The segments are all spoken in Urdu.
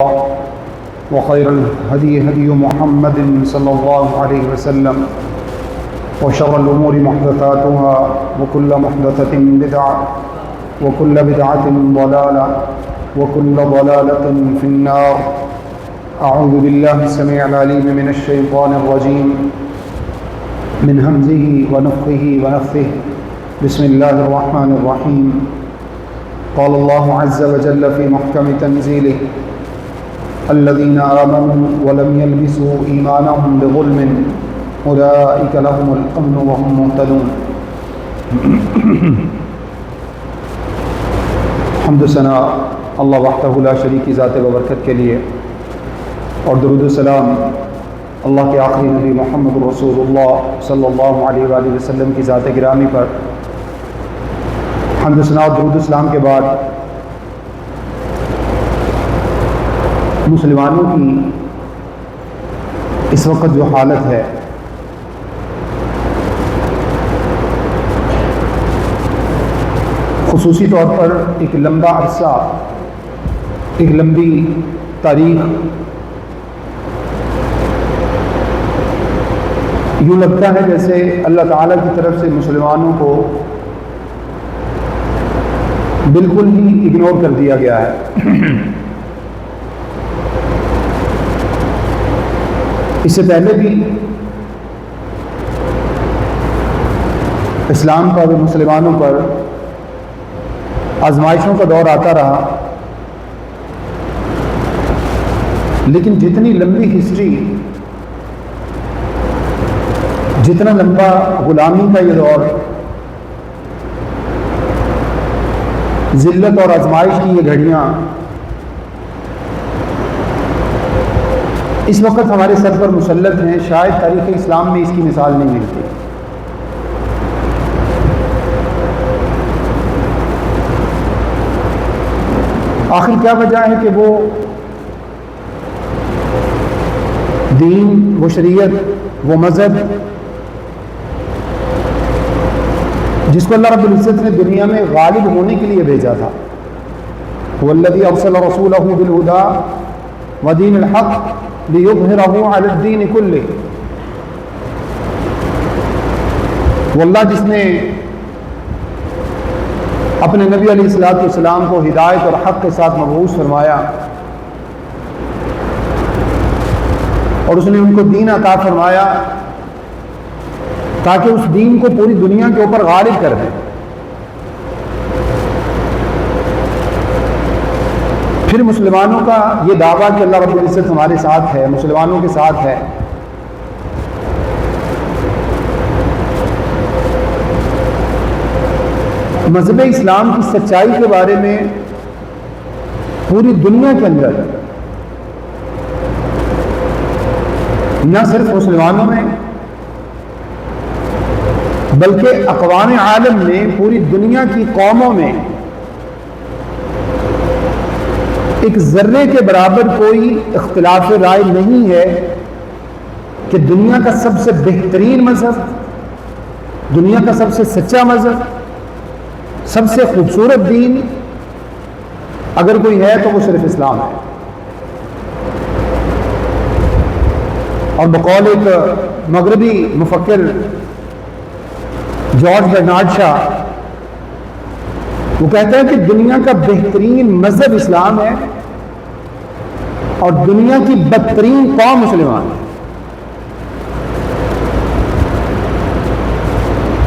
وخير الهدي هدي محمد صلى الله عليه وسلم وشر الأمور محدثاتها وكل محدثة بدعة وكل بدعة ضلالة وكل ضلالة في النار. أعوذ بالله السميع العليم من الشيطان الرجيم من همزه ونفخه ونفثه. بسم الله الرحمن الرحيم. قال الله عز وجل في محكم تنزيله: الذين آمنوا ولم يلبسوا إيمانهم بظلم أولئك لهم الأمن وهم مهتدون. حمد و ثنا اللہ وحدہ لا شریک کی ذات و برکت کے لیے، اور درود و سلام اللہ کے آخری نبی محمد رسول اللہ صلی اللہ علیہ وآلہ وسلم کی ذات گرامی پر حمد و ثنا اور درود و سلام کے بعد مسلمانوں کی اس وقت جو حالت ہے، خصوصی طور پر ایک لمبا عرصہ، ایک لمبی تاریخ، یوں لگتا ہے جیسے اللہ تعالیٰ کی طرف سے مسلمانوں کو بالکل ہی اگنور کر دیا گیا ہے۔ اس سے پہلے بھی اسلام پر اور مسلمانوں پر آزمائشوں کا دور آتا رہا، لیکن جتنی لمبی ہسٹری، جتنا لمبا غلامی کا یہ دور، ذلت اور آزمائش کی یہ گھڑیاں اس وقت ہمارے سر پر مسلط ہیں، شاید تاریخ اسلام میں اس کی مثال نہیں ملتی۔ آخر کیا وجہ ہے کہ وہ دین، وہ شریعت، وہ مذہب جس کو اللہ رب العزت نے دنیا میں غالب ہونے کے لیے بھیجا تھا، والذی ارسل رسولہ بالہدی ودین الحق لِيُظْهِرَهُ عَلَى الدِّينِ كُلِّهِ، وہ اللہ جس نے اپنے نبی علیہ السلام کو ہدایت اور حق کے ساتھ مبعوث فرمایا، اور اس نے ان کو دین عطا فرمایا تاکہ اس دین کو پوری دنیا کے اوپر غالب کر دیں۔ پھر مسلمانوں کا یہ دعویٰ کہ اللہ رب العزت ہمارے ساتھ ہے، مسلمانوں کے ساتھ ہے، مذہب اسلام کی سچائی کے بارے میں پوری دنیا کے اندر، نہ صرف مسلمانوں میں بلکہ اقوام عالم میں، پوری دنیا کی قوموں میں ایک ذرے کے برابر کوئی اختلاف رائے نہیں ہے کہ دنیا کا سب سے بہترین مذہب، دنیا کا سب سے سچا مذہب، سب سے خوبصورت دین اگر کوئی ہے تو وہ صرف اسلام ہے۔ اور بقول ایک مغربی مفکر جارج برنارڈ شاء، وہ کہتا ہے کہ دنیا کا بہترین مذہب اسلام ہے اور دنیا کی بدترین قوم مسلمان ہے۔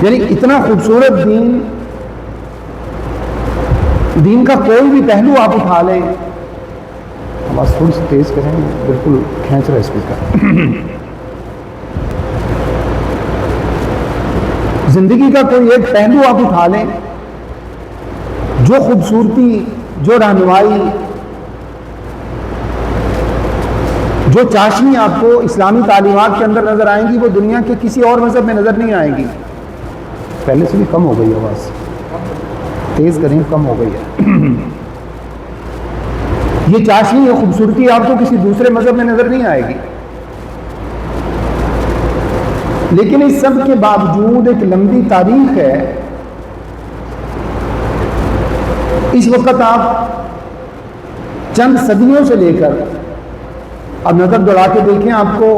یعنی اتنا خوبصورت دین کا کوئی بھی پہلو آپ اٹھا لیں، آواز تھوڑی سی تیز کریں، بالکل کھینچ رہا ہے اسپیکر۔ زندگی کا کوئی ایک پہلو آپ اٹھا لیں، جو خوبصورتی، جو رہنمائی، جو چاشنی آپ کو اسلامی تعلیمات کے اندر نظر آئیں گی، وہ دنیا کے کسی اور مذہب میں نظر نہیں آئیں گی۔ پہلے سے بھی کم ہو گئی آواز، تیز کریں، کم ہو گئی ہے۔ یہ چاشنی، یہ خوبصورتی آپ کو کسی دوسرے مذہب میں نظر نہیں آئے گی۔ لیکن اس سب کے باوجود ایک لمبی تاریخ ہے۔ اس وقت آپ چند صدیوں سے لے کر اب نظر دوڑا کے دیکھیں، آپ کو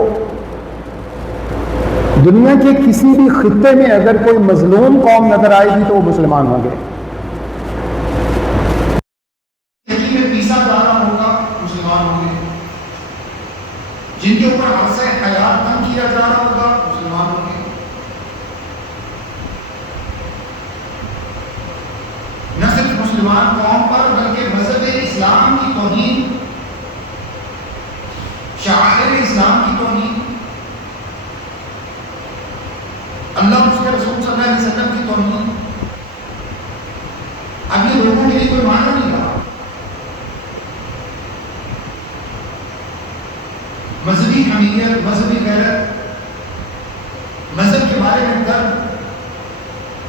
دنیا کے کسی بھی خطے میں اگر کوئی مظلوم قوم نظر آئے گی تو وہ مسلمان ہوں گے. پیسا جا رہا ہوگا مسلمان ہوں گے، جن کے اوپر عرصہ حیات تنگ کیا جا رہا ہوگا مسلمان ہوں گے. نہ صرف مسلمان قوم پر بلکہ مذہب اسلام کی توہین، شعائر اسلام کی توہین، اللہ اس کے رسول صلی اللہ علیہ وسلم کی توہین، اب یہ لوگوں کے لیے کوئی معنی نہیں رہا. مذہبی حمیت، مذہبی غیرت، مذہب کے بارے میں درد،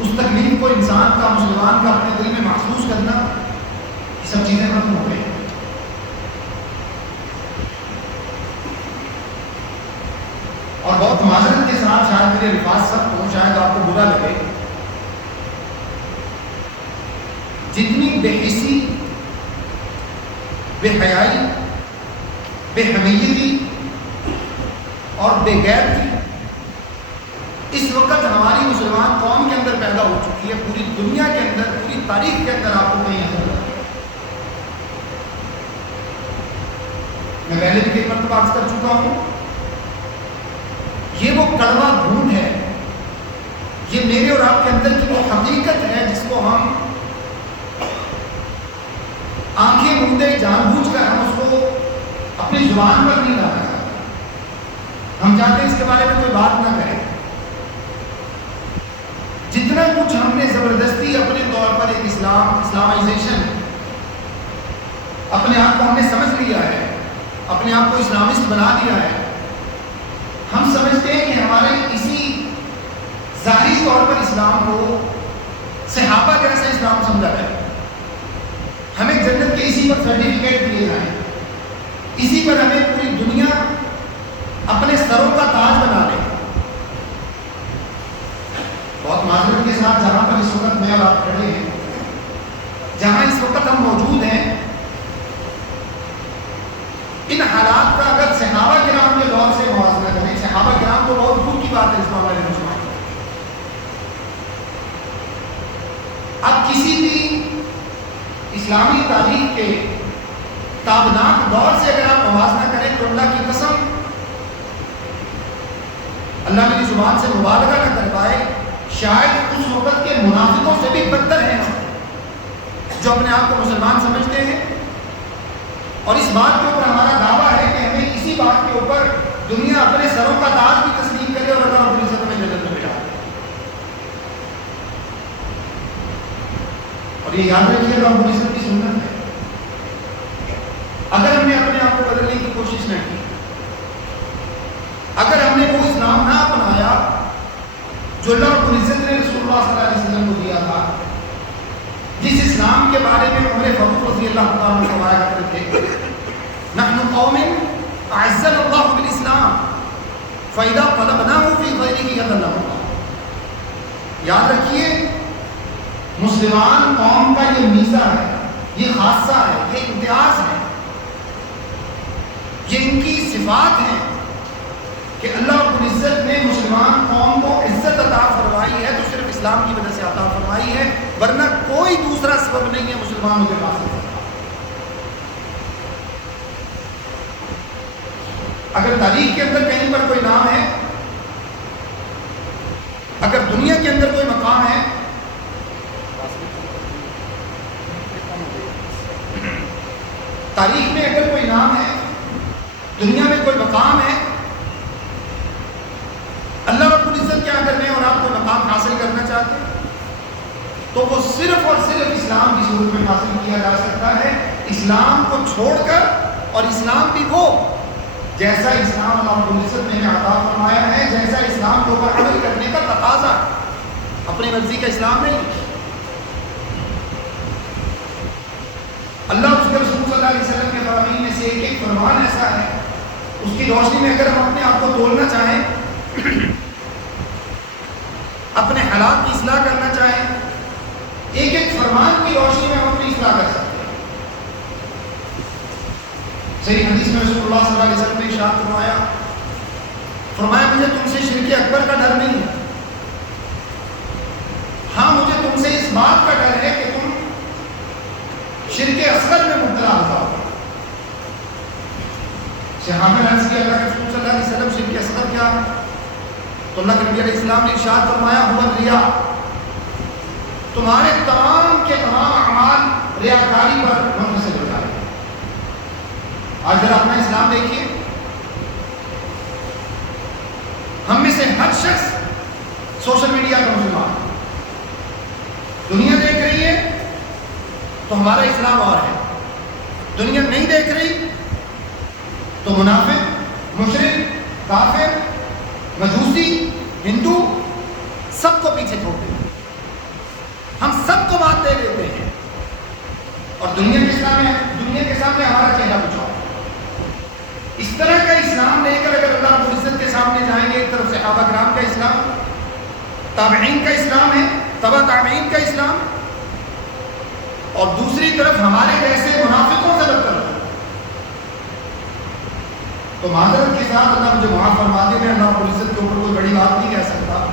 اس تکلیف کو انسان کا، مسلمان کا اپنے دل میں محسوس کرنا، یہ سب چیزیں ختم ہو گئی. اور بہت معذرت کے ساتھ شاید میرے الفاظ سخت ہوں، شاید آپ کو برا لگے، جتنی بے حسی، بے حیائی، بے حمیتی اور بے غیرتی اس وقت ہماری مسلمان قوم کے اندر پیدا ہو چکی ہے، پوری دنیا کے اندر، پوری تاریخ کے اندر آپ کو کہیں نظر آتا ہے. میں پہلے بھی کئی مرتبہ عرض کر چکا ہوں، یہ وہ کڑوا گھونٹ ہے، یہ میرے اور آپ کے اندر کی وہ حقیقت ہے جس کو ہم آنکھیں موندے جان بوجھ کر ہم اس کو اپنی زبان پر نہیں لانا چاہتے. ہم چاہتے ہیں اس کے بارے میں کوئی بات نہ کرے. جتنا کچھ ہم نے زبردستی اپنے طور پر ایک اسلامائزیشن، اپنے آپ کو ہم نے سمجھ لیا ہے، اپنے آپ کو اسلامسٹ بنا دیا ہے. ہم سمجھتے ہیں کہ ہمارے اسی ظاہری طور پر اسلام کو صحابہ جیسا اسلام سمجھا جائے، ہمیں جنت کے اسی پر سرٹیفکیٹ دیے جائیں، اسی پر ہمیں پوری دنیا اپنے سروں کا تاج بنا لے. بہت معذرت کے ساتھ جہاں پر اس وقت میں اور آپ کھڑے ہیں، جہاں اس وقت ہم موجود ہیں، ان حالات کا اگر صحابہ کرام کے دور سے موازنہ کریں، صحابہ کرام تو بہت دور کی بات ہے اس معاملے میں مسلمان. اب کسی بھی اسلامی تاریخ کے تابناک دور سے اگر آپ موازنہ کریں تو اللہ کی قسم، اللہ میری زبان سے مبالغہ نہ کر پائے، شاید اس وقت کے منافقوں سے بھی بدتر ہیں ہم، جو اپنے آپ کو مسلمان سمجھتے ہیں. اور اس بات کے اوپر ہمارا دعویٰ ہے کہ ہمیں اسی بات کے اوپر دنیا اپنے سروں کا تاج بھی تسلیم کرے اور اللہ رب العزت میں جنت میں بٹھا. اور یہ یاد رکھیے گا رب العزت کی سنت ہے. اگر ہم نے اپنے آپ کو بدلنے کی کوشش نہ کی، اگر ہم نے وہ اسلام نہ اپنایا جو اللہ رب العزت نے رسول اللہ صلی اللہ علیہ وسلم کو دیا تھا، جس اسلام کے بارے میں عمر فاروق رضی اللہ تعالیٰ عنہ فرمایا کرتے تھے، نحن قوم اعزنا اللہ بالاسلام فاذا طلبناه في غیره اذلنا اللہ. یاد رکھیے، مسلمان قوم کا یہ میزہ ہے، یہ خاصہ ہے، یہ امتیاز ہے، یہ ان کی صفات ہیں کہ اللہ رب العزت نے مسلمان قوم کو عزت عطا فرمائی ہے تو صرف اسلام کی وجہ سے عطا فرمائی ہے، ورنہ کوئی دوسرا سبب نہیں ہے مسلمانوں کے پاس. اگر تاریخ کے اندر کہیں پر کوئی نام ہے، اگر دنیا کے اندر کوئی مقام ہے، تاریخ میں اگر کوئی نام ہے، دنیا میں کوئی مقام ہے، اللہ رب العزت کیا اگر میں اور آپ کو مقام حاصل کرنا چاہتے ہیں تو وہ صرف اور صرف اسلام کی صورت میں حاصل کیا جا سکتا ہے. اسلام کو چھوڑ کر، اور اسلام بھی وہ جیسا اسلام اللہ رب العزت نے عطا فرمایا ہے، جیسا اسلام کے اوپر عمل کرنے کا تقاضا، اپنی مرضی کا اسلام نہیں. اللہ اس کے رسول صلی اللہ علیہ وسلم کے فرامین میں سے ایک فرمان ایسا ہے، اس کی روشنی میں اگر ہم اپنے آپ کو تولنا چاہیں، اپنے حالات کی اصلاح کرنا چاہیں، ایک ایک فرمان کی روشنی میں ہم اپنی اصلاح کر سکتے ہیں. صحیح حدیث میں رسول اللہ صلی اللہ علیہ وسلم نے ارشاد فرمایا مجھے تم سے شرک اکبر کا ڈر نہیں ہے، ہاں مجھے تم سے اس بات کا ڈر ہے کہ تم شرک اصغر میں مبتلا ہو جاؤ۔ صحابہ نے عرض کیا اللہ کے رسول صلی اللہ علیہ وسلم شرک اصغر کیا ہے؟ تو اللہ کے نبی علیہ السلام نے ارشاد فرمایا هو الریا، تمہارے تمام کے تمام اعمال ریاکاری پر منحصر ہو جائے۔ آج ذرا اپنا اسلام دیکھیے، ہم میں سے ہر شخص سوشل میڈیا کا مسلمان، دنیا دیکھ رہی ہے تو ہمارا اسلام اور ہے، دنیا نہیں دیکھ رہی تو منافق، مشرک، کافر، مجوسی، ہندو سب کو پیچھے چھوڑ دیتے ہیں، ہم سب کو مات دے دیتے ہیں، اور دنیا کے سامنے ہمارا چہرہ کچھ اور۔ اس طرح کا اسلام لے کر اگر اللہ رب العزت کے سامنے جائیں گے، ایک طرف صحابہ کرام کا اسلام، تابعین کا اسلام ہے، تبع تابعین کا اسلام، اور دوسری طرف ہمارے جیسے منافقوں سے بدتر، تو معذرت کے ساتھ اللہ مجھے معاف فرما دے، میں اللہ رب العزت کے اوپر کوئی بڑی بات نہیں کہہ سکتا،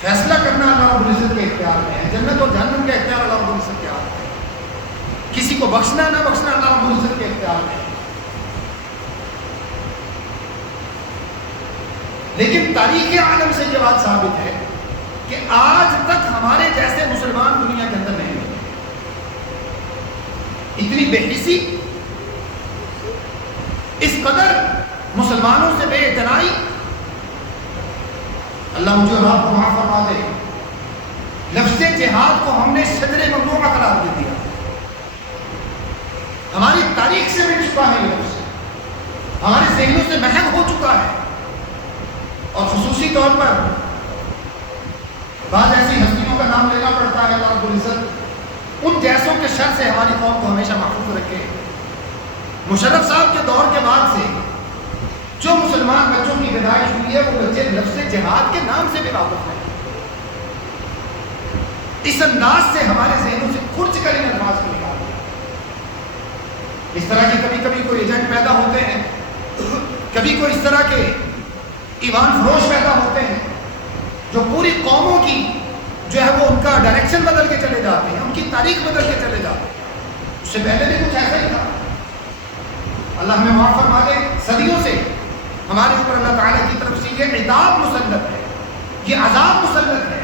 فیصلہ کرنا اللہ رب العزت کے اختیار میں ہے، جنت اور جہنم کا اختیار اللہ رب العزت کے ہاتھ میں ہے، کسی کو بخشنا نہ بخشنا اللہ رب العزت کے اختیار میں ہے۔ لیکن تاریخ عالم سے یہ بات ثابت ہے کہ آج تک ہمارے جیسے مسلمان دنیا کے اندر نہیں ہوتے، اتنی بے حسی، اس قدر مسلمانوں سے بے اعتنائی، اللہ مجھے اور آپ کو معاف فرما دے۔ لفظ جہاد کو ہم نے شجر ممنوعہ قرار دے دیا، ہماری تاریخ سے مٹ چکا ہے، یہ لفظ ہمارے ذہنوں سے محو ہو چکا ہے، اور خصوصی طور پر بعض ایسی ہستیوں کا نام لینا پڑتا ہے، اللہ رب العزت ان جیسوں کے شر سے ہماری قوم کو ہمیشہ محفوظ رکھے۔ مشرف صاحب کے دور کے بعد سے جو مسلمان بچوں کی پیدائش ہوئی ہے، وہ بچے لفظ جہاد کے نام سے بھی واقف ہیں، اس انداز سے ہمارے ذہنوں سے کھرچ کر ان الفاظ کو نکال دیا۔ اس طرح کے کبھی کبھی کوئی ایجنٹ پیدا ہوتے ہیں، کبھی کوئی اس طرح کے ایمان فروش پیدا ہوتے ہیں جو پوری قوموں کی جو ہے وہ ان کا ڈائریکشن بدل کے چلے جاتے ہیں، ان کی تاریخ بدل کے چلے جاتے ہیں۔ اس سے پہلے بھی کچھ ایسا ہی تھا، اللہ ہمیں معاف فرما دے۔ صدیوں سے ہمارے اوپر اللہ تعالیٰ کی طرف سے یہ عذاب مسلط ہے، یہ عذاب مسلط ہے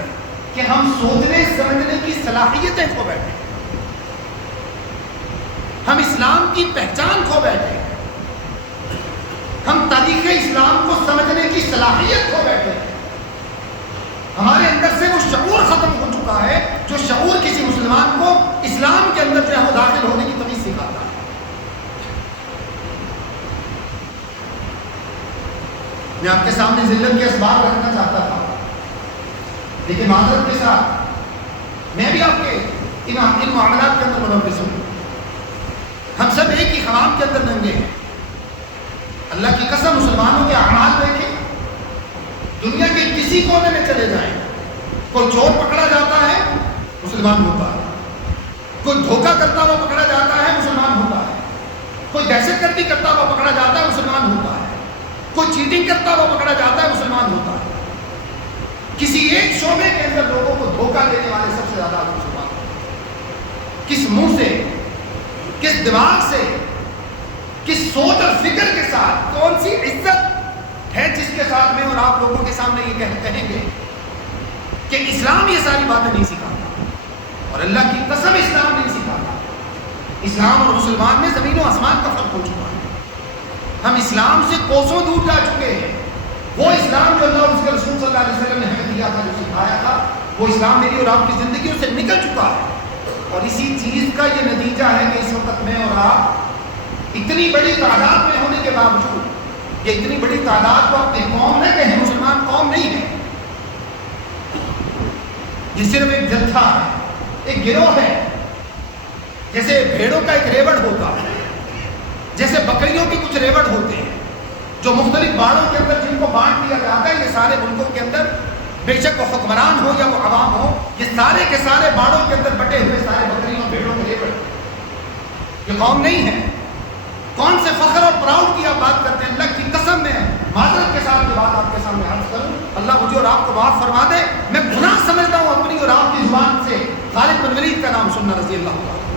کہ ہم سوچنے سمجھنے کی صلاحیتیں کھو بیٹھے، ہم اسلام کی پہچان کھو بیٹھے، ہم تاریخ اسلام کو سمجھنے کی صلاحیت کھو بیٹھے، ہمارے اندر سے وہ شعور ختم ہو چکا ہے جو شعور کسی مسلمان کو اسلام کے اندر جو ہے وہ داخل ہونے کی تمیز سکھاتا ہے۔ میں آپ کے سامنے ذلت کے اسباب رکھنا چاہتا تھا، لیکن معذرت کے ساتھ میں بھی آپ کے ان معاملات کے اندر ملوث ہوں۔ ہم سب ایک ہی خمام کے اندر ننگے ہیں، اللہ کی قسم مسلمانوں کے اعمال دیکھیں، دنیا کے کسی کونے میں چلے جائیں، کوئی چور پکڑا جاتا ہے مسلمان ہوتا ہے، کوئی دھوکہ کرتا ہوا پکڑا جاتا ہے مسلمان ہوتا ہے، کوئی دہشت گردی کرتا ہوا پکڑا جاتا ہے مسلمان ہوتا ہے، کوئی چیٹنگ کرتا ہوا پکڑا جاتا ہے مسلمان ہوتا ہے۔ کسی ایک شعبے کے اندر لوگوں کو دھوکہ دینے والے سب سے زیادہ مسلمان ہیں۔ کس منہ سے، کس دماغ سے، کس سوچ اور فکر کے ساتھ، کون سی عزت ہے جس کے ساتھ میں اور آپ لوگوں کے سامنے یہ کہیں گے کہ اسلام یہ ساری باتیں نہیں سکھاتا، اور اللہ کی قسم اسلام نہیں سکھاتا۔ اسلام اور مسلمان میں زمین و آسمان کا فرق ہو چکا ہے، ہم اسلام سے کوسوں دور جا چکے ہیں۔ وہ اسلام جو اللہ اور اس کے رسول صلی اللہ علیہ وسلم نے ہمیں دیا تھا، جو سکھایا تھا، وہ اسلام میری اور آپ کی زندگیوں سے نکل چکا ہے، اور اسی چیز کا یہ نتیجہ ہے کہ اس وقت میں اور آپ اتنی بڑی تعداد میں ہونے کے باوجود، یہ اتنی بڑی تعداد کو اپنی قوم نہ کہیں، مسلمان قوم نہیں ہے، یہ صرف ایک جتھا ہے، ایک گروہ ہے۔ جیسے بھیڑوں کا ایک ریوڑ ہوتا ہے، جیسے بکریوں کے کچھ ریوڑ ہوتے ہیں جو مختلف باڑوں کے اندر جن کو بانٹ دیا جاتا ہے، یہ سارے ملکوں کے اندر بے شک وہ حکمران ہو یا وہ عوام ہو، یہ سارے کے سارے باڑوں کے اندر بٹے ہوئے سارے بکریوں بھیڑوں کے ریوڑ، یہ قوم نہیں ہے۔ کون سے فخر اور پراؤڈ کی آپ بات کرتے ہیں؟ اللہ کی قسم میں معذرت کے ساتھ یہ بات آپ کے سامنے عرض کروں، اللہ مجھے اور آپ کو معاف فرما دے، میں گناہ سمجھتا ہوں اپنی اور آپ کی زبان سے خالد بن ولید کا نام سننا رضی اللہ عنہ۔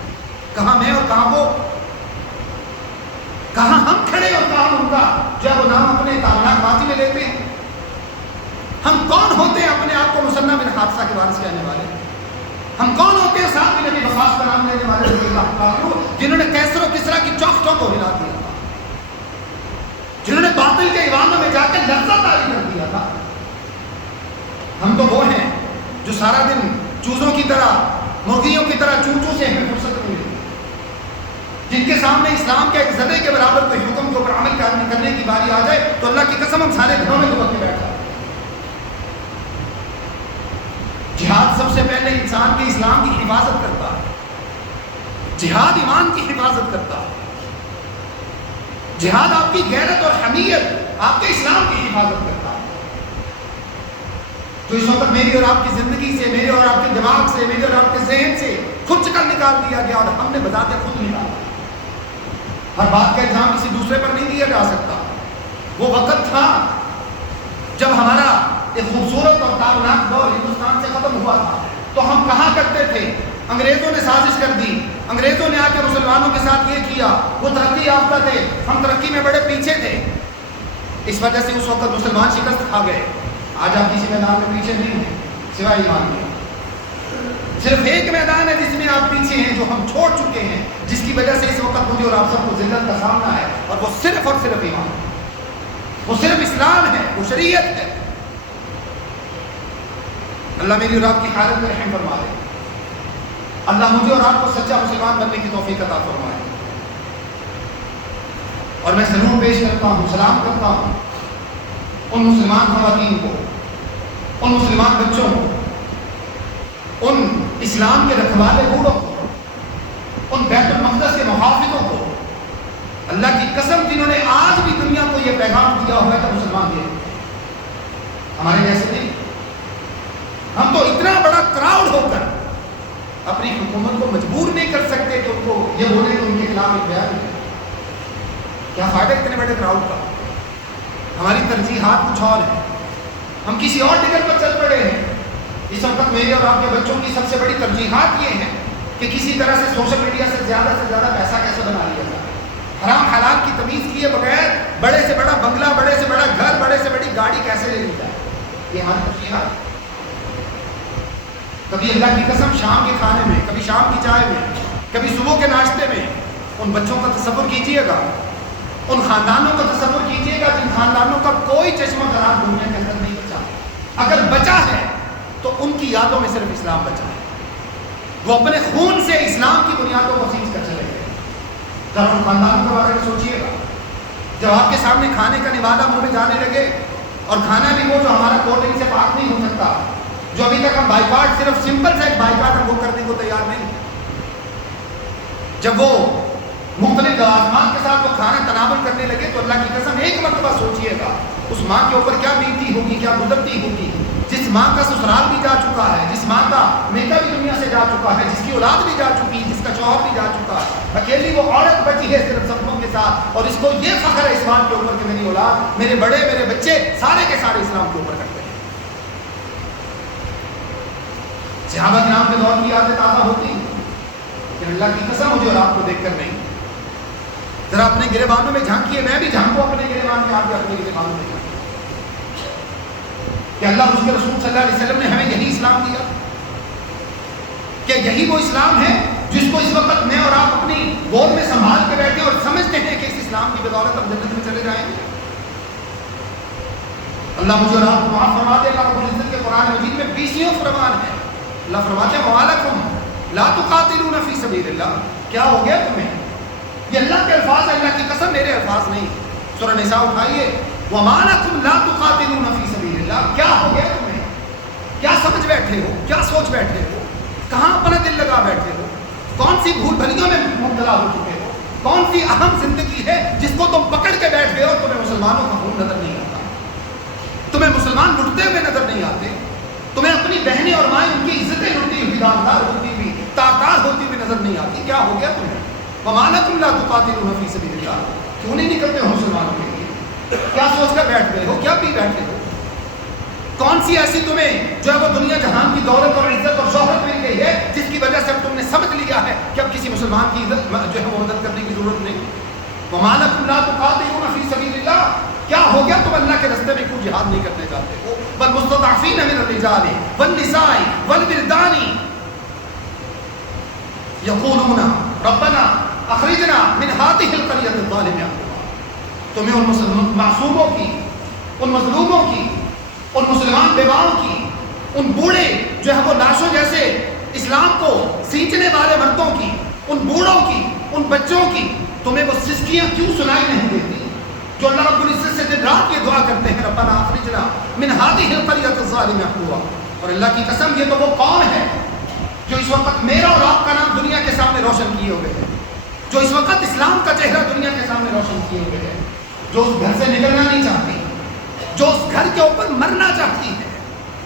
کہاں میں اور کہاں وہ، کہاں ہم کھڑے اور کہاں ان کا جو ہے وہ نام اپنے تابناک ماضی میں لیتے ہیں۔ ہم کون ہوتے ہیں اپنے آپ کو مصنع بن حادثہ کے وارث کہنے والے؟ ہم کون ہوتے ہیں ساتھ میں نبی وقاص کا نام لینے والے رضی اللہ عنہ، جنہوں نے کیسر و کسرا کی چوک چوک کو ہلا دیا تھا، جنہوں نے باطل کے ایوانوں میں جا کے لرزہ طاری کر دیا تھا؟ ہم تو وہ ہیں جو سارا دن چوزوں کی طرح، مرغیوں کی طرح چوں چوں سے ہمیں فرصت نہیں ملتی، جن کے سامنے اسلام کے ایک ذرے کے برابر کوئی حکم کے اوپر عمل کرنے کی باری آ جائے تو اللہ کی قسم ہم سارے گھروں میں دبک کے بیٹھ جاتے ہیں۔ جہاد سب سے پہلے انسان کے اسلام کی حفاظت کرتا ہے، جہاد ایمان کی حفاظت کرتا ہے، جہاد آپ کی غیرت اور حمیت، آپ کے اسلام کی حفاظت کرتا ہے۔ تو اس وقت میری اور آپ کی زندگی سے، میرے اور آپ کے دماغ سے، میرے اور آپ کے ذہن سے کھرچ کر نکال دیا گیا اور ہم نے بذات خود نکالا۔ ہر بات کا الزام کسی دوسرے پر نہیں دیا جا سکتا۔ وہ وقت تھا جب ہمارا ایک خوبصورت اور تابناک دور ہندوستان سے ختم ہوا تھا تو ہم کہاں کرتے تھے؟ انگریزوں نے سازش کر دی، انگریزوں نے آ کے مسلمانوں کے ساتھ یہ کیا، وہ ترقی یافتہ تھے، ہم ترقی میں بڑے پیچھے تھے، اس وجہ سے اس وقت مسلمان شکست کھا گئے۔ آج آپ کسی میدان میں پیچھے نہیں ہیں سوائے ایمان کے، صرف ایک میدان ہے جس میں آپ پیچھے ہیں، جو ہم چھوڑ چکے ہیں، جس کی وجہ سے اس وقت مجھے اور آپ سب کو ذلت کا سامنا ہے، اور وہ صرف ایمان، وہ صرف اسلام ہے، وہ شریعت ہے۔ اللہ میری اور آپ کی حالت میں رحم فرما دے، اللہ مجھے اور آپ کو سچا مسلمان بننے کی توفیق عطا فرمائے۔ اور میں سلام پیش کرتا ہوں، سلام کرتا ہوں ان مسلمان خواتین کو، ان مسلمان بچوں کو، ان اسلام کے رکھوالے بوڑھوں کو، ان بیت المقدس کے محافظوں کو، اللہ کی قسم جنہوں نے آج بھی دنیا کو یہ پیغام دیا ہوا ہے کہ مسلمان یہ ہمارے جیسے نہیں۔ ہم تو اتنا بڑا کراؤڈ ہو کر اپنی حکومت کو مجبور نہیں کر سکتے کہ ان کو یہ بولے کہ ان کے خلاف ایک بیان ہے۔ کیا فائدہ اتنے بڑے کراؤڈ کا؟ ہماری ترجیحات کچھ اور ہیں، ہم کسی اور ٹکٹ پر چل پڑے ہیں۔ اس وقت میرے اور آپ کے بچوں کی سب سے بڑی ترجیحات یہ ہیں کہ کسی طرح سے سوشل میڈیا سے زیادہ پیسہ کیسے بنا لیا جائے، حرام حلال کی تمیز کیے بغیر بڑے سے بڑا بنگلہ، بڑے سے بڑا گھر، بڑے سے بڑی گاڑی کیسے لے لی جائے، یہ ہماری ترجیحات۔ کبھی اللہ کی قسم شام کے کھانے میں، کبھی شام کی چائے میں، کبھی صبح کے ناشتے میں ان بچوں کا تصور کیجئے گا، ان خاندانوں کا تصور کیجئے گا جن خاندانوں کا کوئی چشمہ دراز دنیا کے اندر نہیں بچا، اگر بچا ہے تو ان کی یادوں میں صرف اسلام بچا ہے، وہ اپنے خون سے اسلام کی بنیادوں کو سینچ کر چلے گئے۔ ذرا ان خاندانوں کے بارے میں سوچئے گا، جب آپ کے سامنے کھانے کا نوالہ منہ میں جانے لگے، اور کھانا بھی وہ جو ہمارا کولڈ ڈرنک سے پاک نہیں ہو سکتا، جو ابھی تک ہم بائیکاٹ، صرف سمپل سے ایک بائیکاٹ ہم وہ کرنے کو تیار نہیں، جب وہ مختلف لوازمات کے ساتھ وہ کھانا تناول کرنے لگے تو اللہ کی قسم ایک مرتبہ سوچئے گا اس ماں کے اوپر کیا بیتی ہوگی، کیا گزرتی ہوگی، جس ماں کا سسرال بھی جا چکا ہے، جس ماں کا میکا بھی دنیا سے جا چکا ہے، جس کی اولاد بھی جا چکی ہے، جس کا شوہر بھی جا چکا ہے، اکیلی وہ عورت بچی ہے صرف صدموں کے ساتھ، اور اس کو یہ فخر ہے اس بات کے اوپر کہ میری اولاد، میرے بڑے، میرے بچے سارے کے سارے اسلام کے اوپر کرتے ہیں۔ صحابہ کرام کے دور کی یادیں تازہ ہوتی کہ اللہ کی قسم مجھے اور آپ کو دیکھ کر نہیں، ذرا اپنے گریبانوں میں جھانکیے، میں بھی جھانکوں اپنے گریبان میں، آپ بھی اپنے گریبانوں میں جھانکیے کہ اللہ اس کے رسول صلی اللہ علیہ وسلم نے ہمیں یہی اسلام دیا، کہ یہی وہ اسلام ہے جس کو اس وقت میں اور آپ اپنی گود میں سنبھال کے بیٹھے اور سمجھتے ہیں کہ اس اسلام کی بدولت ہم جنت میں چلے جائیں گے۔ اللہ مجھے اور آپ کو معاف فرما دے۔ اللہ رب العزت کے قرآن مجید میں 20 فرمان ہے، اللہ فرماتے ہیں وَمَالَكُمْ لَا تُقَاتِلُونَ فِي سَبِيلِ اللَّهِ، کیا ہو گیا تمہیں؟ یہ اللہ کے الفاظ ہیں، اللہ کی قسم میرے الفاظ نہیں۔ سورہ نساء اٹھائیے، وَمَالَكُمْ لَا تُقَاتِلُونَ فِي سَبِيلِ اللَّهِ، کیا ہو گیا تمہیں؟ کیا سمجھ بیٹھے ہو، کیا سوچ بیٹھے ہو، کہاں اپنا دل لگا بیٹھے ہو، کون سی بھول بھلیوں میں مبتلا ہو چکے ہو، کون سی اہم زندگی ہے جس کو تم پکڑ کے بیٹھ گئے ہو، تمہیں مسلمانوں کا خون نظر نہیں آتا، تمہیں مسلمان لٹتے ہوئے نظر نہیں آتے، تمہیں اپنی بہنیں اور مائیں ان کی عزتیں لٹتی ہوئی، داغدار ہوتی ہوئی، تاکار ہوتی ہوئی نظر نہیں آتی، کیا ہو گیا تمہیں؟ وَمَا لَكُمْ لَا تُقَاتِلُونَ فِي سَبِيلِ اللَّهِ، کیوں نہیں نکلتے ہو مسلمانوں کے لیے؟ کیا سوچ کر بیٹھ گئے ہو؟ کیا پی بیٹھے ہو؟ کون سی ایسی تمہیں جو ہے وہ دنیا جہان کی دولت اور عزت اور شہرت مل گئی ہے جس کی وجہ سے اب تم نے سمجھ لیا ہے کہ اب کسی مسلمان کی عزت جو ہے وہ مدد کرنے کی ضرورت نہیں؟ وَمَا لَكُمْ لَا تُقَاتِلُونَ فِي سَبِيلِ اللَّهِ، کیا ہو گیا تم اللہ کے راستے میں کیوں جہاد نہیں کرنے جاتے ہو؟ وَالْمُسْتَضْعَفِينَ مِنَ الرِّجَالِ وَالنِّسَاءِ وَالْوِلْدَانِ يَقُولُونَ رَبَّنَا أَخْرِجْنَا مِنْ هَٰذِهِ الْقَرْيَةِ الظَّالِمِ أَهْلُهَا، تمہیں ان معصوموں کی، ان مظلوموں کی، ان مسلمان بیواؤں کی، ان بوڑھے جو ہے وہ لاشوں جیسے اسلام کو سینچنے والے مردوں کی، ان بوڑھوں کی، ان بچوں کی تمہیں وہ سسکیاں کیوں سنائی نہیں دیتی جو اللہ رب العزت سے دن رات یہ دعا کرتے ہیں ربنا اخرجنا من هذه القرية الظالم اهلها؟ اور اللہ کی قسم یہ تو وہ قوم ہے جو اس وقت میرا اور آپ کا نام دنیا کے سامنے روشن کیے ہوئے ہے، جو اس وقت اسلام کا چہرہ دنیا کے سامنے روشن کیے ہوئے ہے، جو اس گھر سے نکلنا نہیں چاہتی، جو اس گھر کے اوپر مرنا چاہتی ہے،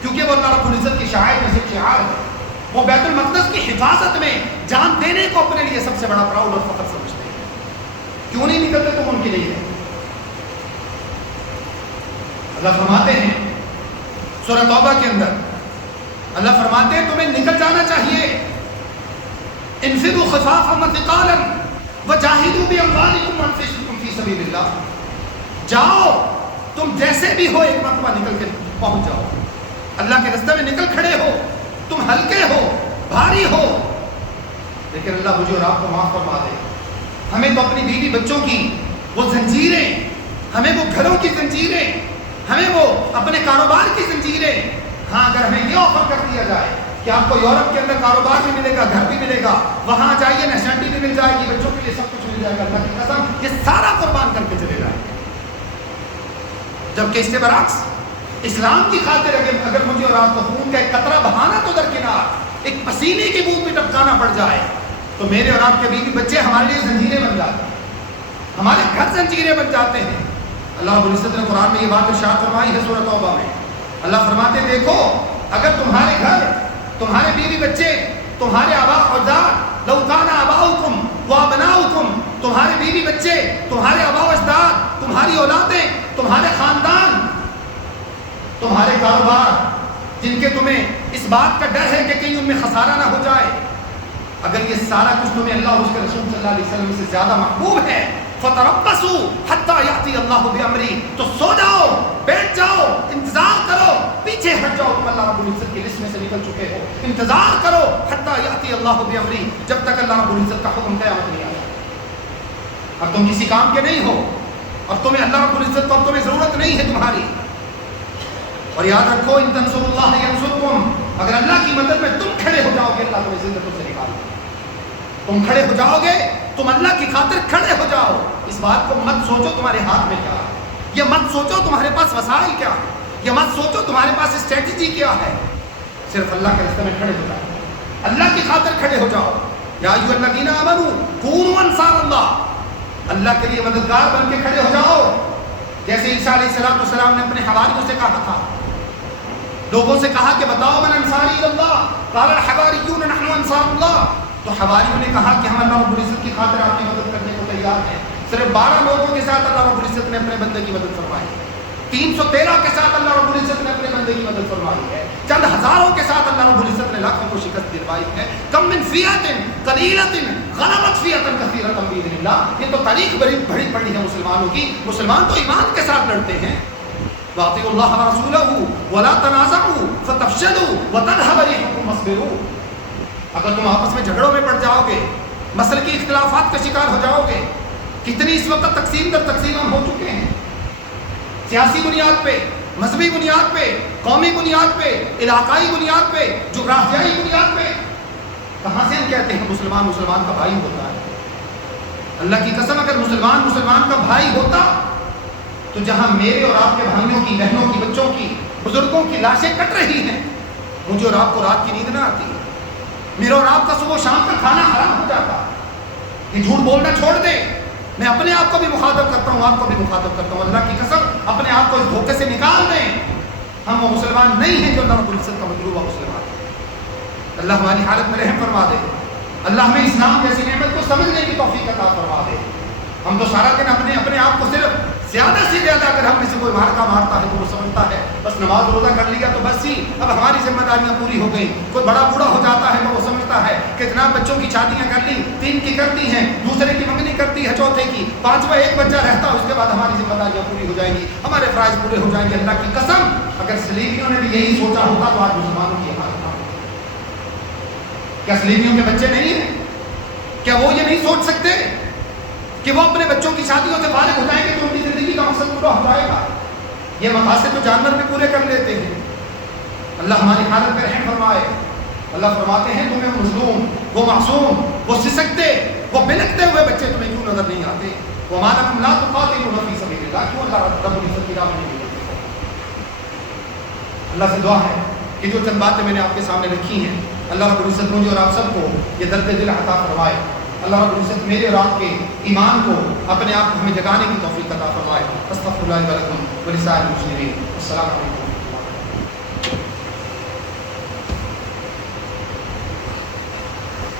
کیونکہ وہ اللہ رب العزت کی شاعر میں سے شعار ہے، وہ بیت المقدس کی حفاظت میں جان دینے کو اپنے لیے سب سے بڑا پراؤڈ اور فخر سمجھتے ہیں۔ کیوں نہیں نکلتے تم ان کے لیے؟ اللہ فرماتے ہیں سورہ توبہ کے اندر، اللہ فرماتے ہیں تمہیں نکل جانا چاہیے، انفروا خفافا وثقالا وجاہدوا باموالکم وانفسکم فی سبیل اللہ، جاؤ تم جیسے بھی ہو ایک مرتبہ نکل کے پہنچ جاؤ، اللہ کے راستے میں نکل کھڑے ہو، تم ہلکے ہو، بھاری ہو، لیکن اللہ مجھے اور آپ کو معاف فرما دے۔ ہمیں تو اپنی بیوی بچوں کی وہ زنجیریں، ہمیں وہ گھروں کی زنجیریں، ہمیں وہ اپنے کاروبار کی زنجیریں، ہاں اگر ہمیں یہ آفر کر دیا جائے کہ آپ کو یورپ کے اندر کاروبار بھی ملے گا، گھر بھی ملے گا، وہاں جائیے نیشنلٹی بھی مل جائے گی، بچوں کے لیے سب کچھ مل جائے گا، اللہ کی قسم یہ سارا قربان کر کے چلے جائیں گے، جبکہ اس کے برعکس اسلام کی خاطر اگر مجھے اور آپ کو خون کا ایک قطرہ بہانا تو درکنار، ایک پسینے کی بوند بھی ٹپکانا پڑ جائے تو میرے اور آپ کے بیوی بچے ہمارے لیے زنجیریں بن جاتے ہیں، ہمارے گھر زنجیریں بن جاتے ہیں۔ اللہ رب العزت نے قرآن میں یہ بات ارشاد فرمائی ہے سورہ توبہ میں، اللہ فرماتے ہیں دیکھو اگر تمہارے گھر، تمہارے بیوی بچے، تمہارے آباء و اجداد، لو کان آباؤکم و ابناؤکم، تمہارے بیوی بچے، تمہارے آباء و اجداد، تمہاری اولادیں، تمہارے خاندان، تمہارے کاروبار جن کے تمہیں اس بات کا ڈر ہے کہ کہیں ان میں خسارہ نہ ہو جائے، اگر یہ سارا کچھ تمہیں اللہ اور اس کے رسول صلی اللہ علیہ وسلم سے زیادہ محبوب ہے، فتربصوا حتی یأتی اللہ بامرہ، تو سو جاؤ، بیٹھ جاؤ، انتظار کرو، پیچھے ہٹ جاؤ، تم اللہ رب العزت کی لسٹ میں سے نکل چکے ہو، انتظار کرو حتی یأتی اللہ بامرہ، جب تک اللہ رب العزت کا حکم قیامت نہیں آیا۔ اب تم کسی کام کے نہیں ہو اور تمہیں اللہ رب العزت کو اب تمہیں ضرورت نہیں ہے تمہاری، اور یاد رکھو ان تنصروا اللہ ینصرکم، اگر اللہ کی مدد میں تم کھڑے ہو جاؤ گے اللہ تمہیں زندگی سے نکال دے، تم کھڑے ہو جاؤ گے، تم اللہ کی خاطر کھڑے ہو جاؤ، اس بات کو مت سوچو تمہارے ہاتھ میں کیا ہے، یہ مت سوچو تمہارے پاس وسائل کیا ہے، یہ مت سوچو تمہارے پاس اسٹریٹجی کیا ہے، صرف اللہ کے راستے میں کھڑے ہو جاؤ، اللہ کی خاطر کھڑے ہو جاؤ۔ یا ایھا الذین آمنوا کونوا انصار اللہ، اللہ کے لیے مددگار بن کے کھڑے ہو جاؤ، جیسے عیسیٰ علیہ السلام نے اپنے حواریوں سے کہا تھا، لوگوں سے کہا کہ بتاؤ من انصاری اللہ، قال الحواریون نحن انصار اللہ، تو حواریوں نے کہا کہ ہم اللہ رب العزت کی خاطر آپ کی مدد کرنے کو تیار ہیں۔ صرف 12 لوگوں کے ساتھ اللہ رب العزت نے اپنے بندے کی مدد فرمائی ہے، 313 کے ساتھ اللہ رب العزت نے اپنے بندے کی مدد فرمائی ہے، چند ہزاروں کے ساتھ اللہ رب العزت نے لاکھوں کو شکست دلوائی ہے۔ کم من فئۃ قلیلۃ غلبت فئۃ کثیرۃ باذن اللہ، یہ تو تاریخ بڑی پڑی ہے مسلمانوں کی، مسلمان تو ایمان کے ساتھ لڑتے ہیں۔ وَأَطِيعُوا اللَّهَ وَرَسُولَهُ وَلَا تَنَازَعُوا فَتَفْشَلُوا وَتَذْهَبَ رِيحُكُمْ وَاصْبِرُوا، اگر تم آپس میں جھگڑوں میں پڑ جاؤ گے، مسئلے کی اختلافات کا شکار ہو جاؤ گے، کتنی اس وقت تقسیم در تقسیم ہم ہو چکے ہیں، سیاسی بنیاد پہ، مذہبی بنیاد پہ، قومی بنیاد پہ، علاقائی بنیاد پہ، جغرافیائی بنیاد پہ، کہاں سے ہم کہتے ہیں مسلمان مسلمان کا بھائی ہوتا ہے؟ اللہ کی قسم اگر مسلمان مسلمان کا بھائی ہوتا تو جہاں میرے اور آپ کے بھائیوں کی، بہنوں کی، بچوں کی، بزرگوں کی لاشیں کٹ رہی ہیں، مجھے اور آپ کو رات کی نیند نہ آتی، میرا اور آپ کا صبح شام کا کھانا حرام ہو جاتا۔ یہ جھوٹ بولنا چھوڑ دے، میں اپنے آپ کو بھی مخاطب کرتا ہوں، آپ کو بھی مخاطب کرتا ہوں، اللہ کی قسم اپنے آپ کو اس دھوکے سے نکال دیں، ہم وہ مسلمان نہیں ہیں جو اللہ رب العزت کا مطلوبہ مسلمان ہے۔ اللہ ہماری حالت میں رحم فرما دے، اللہ ہمیں اسلام جیسی نعمت کو سمجھنے کی توفیق عطا فرما دے، ہم تو سارا دن اپنے آپ کو صرف زیادہ سے زیادہ اگر ہم کسی کو مارکا مارتا ہے تو وہ سمجھتا ہے بس نماز روزہ کر لیا تو بس ہی اب ہماری ذمہ داریاں پوری ہو گئی. کوئی بڑا بوڑھا ہو جاتا ہے تو وہ سمجھتا ہے کہ جناب بچوں کی شادیاں کر لی, 3 کی کر دی ہیں, دوسرے کی منگنی کرتی ہے, چوتھے کی, 5واں ایک بچہ رہتا ہے, اس کے بعد ہماری ذمہ داریاں پوری ہو جائیں گی, ہمارے فرائض پورے ہو جائیں گے. اللہ کی قسم اگر سلیمیوں نے بھی یہی سوچا ہوتا تو آج مسلمانوں کی حالت نہ ہوتی. کیا سلیمیوں کے بچے نہیں ہیں؟ کیا وہ یہ نہیں سوچ سکتے کہ وہ اپنے بچوں کی شادیوں سے فارغ ہو جائیں گے تو ان کی زندگی کا مقصد پورا ہو جائے گا؟ یہ مقاصد تو جانور بھی پورے کر لیتے ہیں. اللہ ہماری حالت پہ رحم فرمائے. اللہ فرماتے ہیں تمہیں مظلوم, وہ معصوم, وہ سسکتے, وہ بلکتے ہوئے بچے تمہیں کیوں نظر نہیں آتے؟ وَمَا لَكُمْ لَا تُقَاتِلُونَ فِي سَبِيلِ اللَّهِ, کیوں اللہ رب العزت کی راہ میں نہیں ہوتے؟ اللہ سے دعا ہے کہ جو چند باتیں میں نے آپ کے سامنے رکھی ہیں اللہ رب العزت مجھے اور آپ سب کو یہ درد دل عطا فرمائے. اللہ رب العزت میرے اور آپ کے ایمان کو اپنے آپ کو ہمیں جگانے کی توفیق عطا فرمائے. استغفر اللہ لکم ولسائر المسلمین. السلام علیکم.